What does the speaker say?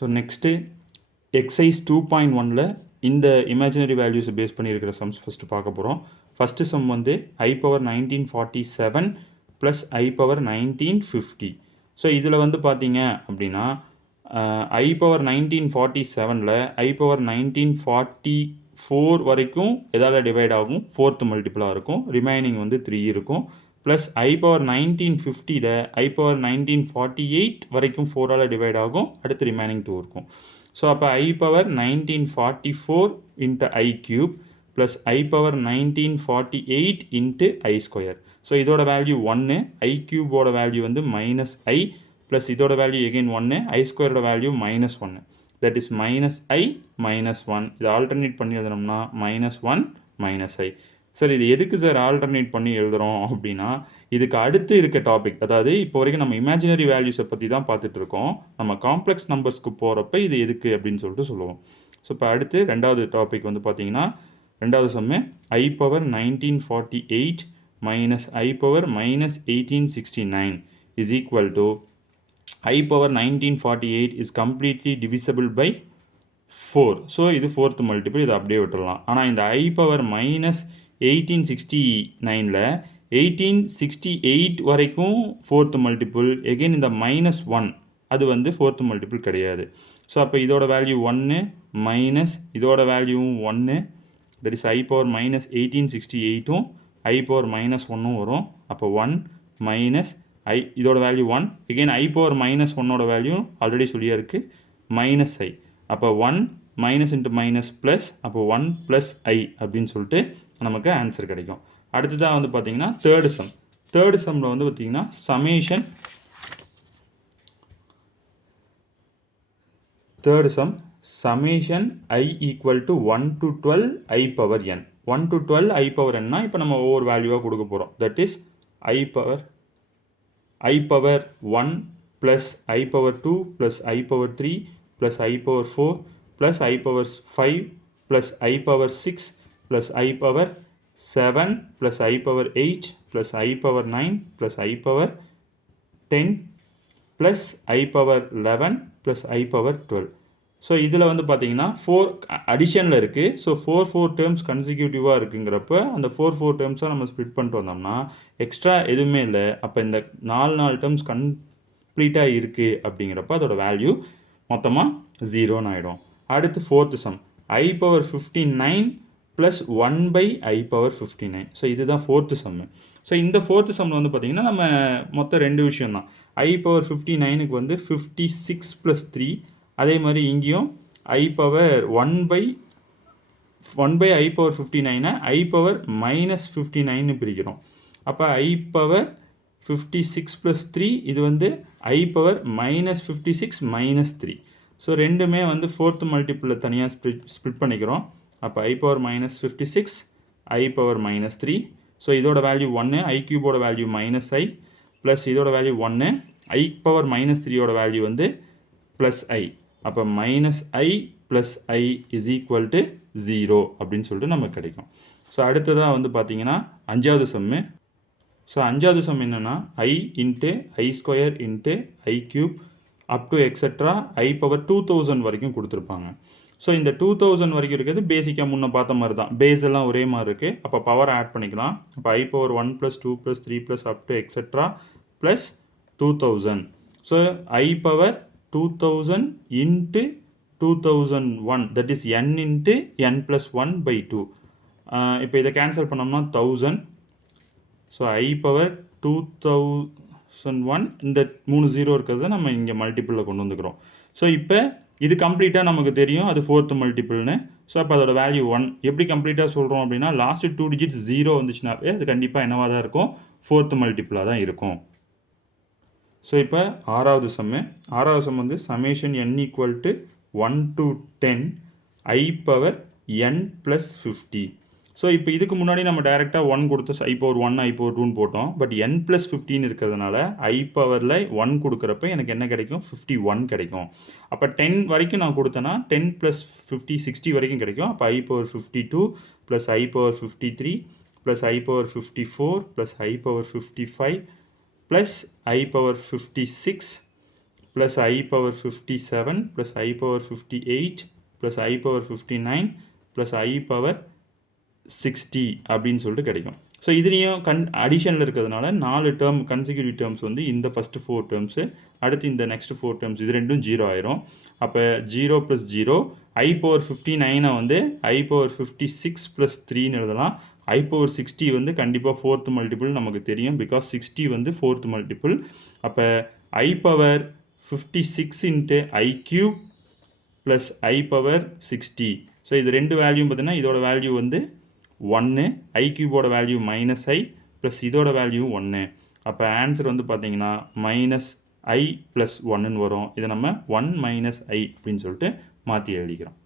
So next exercise 2.1ல் இந்த imaginary வேல்யூஸை base பண்ணியிருக்கிற சம்ஸ் ஃபஸ்ட்டு பார்க்க போகிறோம். ஃபஸ்ட்டு சம் வந்து I power 1947 plus I power 1950. So இதில் வந்து பார்த்தீங்க அப்படின்னா I பவர் 1947ல் I பவர் 1944 வரைக்கும் எதால் டிவைட் ஆகும், ஃபோர்த் மல்டிபிளாக இருக்கும், ரிமைனிங் வந்து 3 இருக்கும். ப்ளஸ் I பவர் 1950ல் I பவர் 1948 வரைக்கும் 4ஆல் டிவைட் ஆகும், அடுத்து ரிமைனிங் 2 இருக்கும். ஸோ அப்போ I power 1944 into I cube plus I power 1948 into I square. So இதோட வேல்யூ 1, I கியூபோட வேல்யூ வந்து மைனஸ் I ப்ளஸ் இதோட வேல்யூ எகெயின் 1, I ஸ்கொயரோட value minus 1. That is minus I minus 1. இதை ஆல்டர்னேட் பண்ணி எழுதணும்னா மைனஸ் 1 மைனஸ் I. சார் இது எதுக்கு சார் ஆல்டர்னேட் பண்ணி எழுதுகிறோம் அப்படின்னா, இதுக்கு அடுத்து இருக்க டாபிக், அதாவது இப்போ வரைக்கும் நம்ம இமேஜினரி வேல்யூஸை பற்றி தான் பார்த்துட்டு இருக்கோம். நம்ம காம்ப்ளெக்ஸ் நம்பர்ஸ்க்கு போகிறப்ப இது எதுக்கு அப்படின்னு சொல்லிட்டு சொல்லுவோம். ஸோ இப்போ அடுத்து ரெண்டாவது டாபிக் வந்து பார்த்தீங்கன்னா, ரெண்டாவது sum I power 1948 minus I power minus 1869 is equal to I power 1948 is completely divisible by 4. So இது ஃபோர்த் மல்டிபிள், இதை அப்படியே விட்டுடலாம். ஆனால் இந்த I பவர் மைனஸ் 1869ல் 1868 வரைக்கும் ஃபோர்த் மல்டிபிள், எகெயின் இந்த மைனஸ் 1 அது வந்து ஃபோர்த் மல்டிபிள் கிடையாது. ஸோ அப்போ இதோட வேல்யூ 1 மைனஸ் இதோட வேல்யூவும் 1, that is I power minus 1868ம் I பவர் மைனஸ் 1ம் வரும். அப்போ 1 மைனஸ் இதோட value 1, again I power minus 1ஓட வேல்யூ ஆல்ரெடி சொல்லியா இருக்குது மைனஸ் I. அப்போ 1 மைனஸ் இன்ட்டு மைனஸ் ப்ளஸ், அப்போ 1 ப்ளஸ் I அப்படின்னு சொல்லிட்டு நமக்கு ஆன்சர் கிடைக்கும். அடுத்ததாக வந்து பார்த்தீங்கன்னா தேர்டு சம்மில் வந்து பார்த்தீங்கன்னா summation I equal to 1 to 12 I power n. 1 to 12 I power n இப்போ நம்ம ஒவ்வொரு வேல்யூவாக கொடுக்க போகிறோம். That is I power 1 plus I power 2 plus I power 3 plus I power 4 plus I power 5 plus I power 6 plus I power 7 plus I power 8 plus I power 9 plus I power 10 plus I power 11 plus I power 12. So இதில் வந்து பார்த்தீங்கன்னா 4 அடிஷனில் இருக்குது. So 4 terms கன்சிக்யூட்டிவாக இருக்குங்கிறப்ப அந்த 4 டேர்ம்ஸாக நம்ம split பண்ணிட்டு வந்தோம்னா extra எதுவுமே இல்லை. அப்போ இந்த 4 டேர்ம்ஸ் கம்ப்ளீட்டாக இருக்குது அப்படிங்கிறப்ப அதோட வேல்யூ மொத்தமாக 0ன்னு ஆகிடும். அடுத்து fourth sum I power 59 plus 1 by I power 59. So இதுதான் ஃபோர்த்து சம்மு. ஸோ இந்த ஃபோர்த்து சம்மில் வந்து பார்த்திங்கன்னா நம்ம மொத்தம் 2 விஷயம் தான். I பவர் 59க்கு வந்து 56 ப்ளஸ் 3, அதே மாதிரி இங்கேயும் I power 1 by I power 59 I power minus 59ன்னு பிரிக்கிறோம். அப்போ I பவர் 56 ப்ளஸ் 3 இது வந்து I power minus 56 minus 3. So ரெண்டுமே வந்து ஃபோர்த் மல்டிப்பிளில் தனியாக ஸ்ப்ளிட் பண்ணிக்கிறோம். அப்போ I power minus 56 I power minus 3. So இதோட வேல்யூ 1, I கியூபோட வேல்யூ மைனஸ் I ப்ளஸ் இதோட வேல்யூ 1, I பவர் மைனஸ் 3யோட வேல்யூ வந்து ப்ளஸ் I. அப்போ minus I plus I is equal to 0 அப்படின்னு சொல்லிட்டு நமக்கு கிடைக்கும். ஸோ அடுத்ததாக வந்து பார்த்தீங்கன்னா அஞ்சாவது சம்மு. ஸோ அஞ்சாவது சம் என்னென்னா I into I square into I cube up to etcetera I power 2000 வரைக்கும் கொடுத்துருப்பாங்க. ஸோ இந்த 2000 வரைக்கும் இருக்கிறது பேசிக்காக முன்ன பார்த்த மாதிரி தான், பேஸ் எல்லாம் ஒரே மாதிரி இருக்குது. அப்போ பவர் ஆட் பண்ணிக்கலாம். அப்போ I power 1 plus 2 plus 3 plus up to etcetera plus 2000. So I power 2000 into 2001 that is n into n plus 1 by 2. இப்போ இதை கேன்சல் பண்ணோம்னா 1000. ஸோ I பவர் 2001 இந்த 3 0 இருக்கிறத நம்ம இங்கே மல்டிப்பிளில் கொண்டு வந்துக்கிறோம். ஸோ இப்போ இது கம்ப்ளீட்டாக நமக்கு தெரியும் அது ஃபோர்த் மல்டிப்பிள்னு. ஸோ அப்போ அதோட வேல்யூ 1. எப்படி கம்ப்ளீட்டாக சொல்கிறோம் அப்படின்னா லாஸ்ட்டு 2 டிஜிட்ஸ் 0 வந்துச்சுனாவே அது கண்டிப்பாக என்னவாக தான் இருக்கும், ஃபோர்த் மல்டிப்பிளாக தான் இருக்கும். ஸோ இப்போ ஆறாவது சம் வந்து summation n equal to 1 to 10 I power n plus 50. So இப்போ இதுக்கு முன்னாடி நம்ம டைரெக்டாக 1 கொடுத்து I பவர் 1 I பவர் 2ன்னு போட்டோம். பட் n ப்ளஸ் 15 இருக்கிறதுனால I பவரில் 1 கொடுக்குறப்ப எனக்கு என்ன கிடைக்கும், 51 கிடைக்கும். அப்போ 10 வரைக்கும் நான் கொடுத்தேன்னா 10 ப்ளஸ் 50 60 வரைக்கும் கிடைக்கும். அப்போ I power 52 plus I power 53 plus I power 54 plus I power 55 plus I power 56 plus I power 57 plus I power 58 plus I power 59 plus I power 60 அப்படின்னு சொல்லிட்டு கிடைக்கும். ஸோ இதுலேயும் அடிஷனில் இருக்கிறதுனால 4 டேர்ம் கன்சிக்யூட்டிவ் டேர்ம்ஸ் வந்து இந்த ஃபஸ்ட்டு 4 டேர்ம்ஸு, அடுத்து இந்த next 4 terms, இது ரெண்டும் 0 ஆயிரும். அப்போ 0 + 0 I power 59 வந்து I power 56 + 3ன்னு எழுதலாம். I power 60 வந்து கண்டிப்பாக 4th மல்டிபிள் நமக்கு தெரியும், பிகாஸ் 60 வந்து 4th மல்டிபிள். அப்போ I power 56 × I³ + I power 60. So இது ரெண்டு வேல்யூ பார்த்தீங்கன்னா இதோட வேல்யூ வந்து 1, I³ வேல்யூ -I ப்ளஸ் இதோட வேல்யூ 1. அப்போ ஆன்சர் வந்து பார்த்தீங்கன்னா -I + 1ன்னு வரும். இதை நம்ம 1 - I அப்படின்னு சொல்லிட்டு மாற்றி எழுதிக்கிறோம்.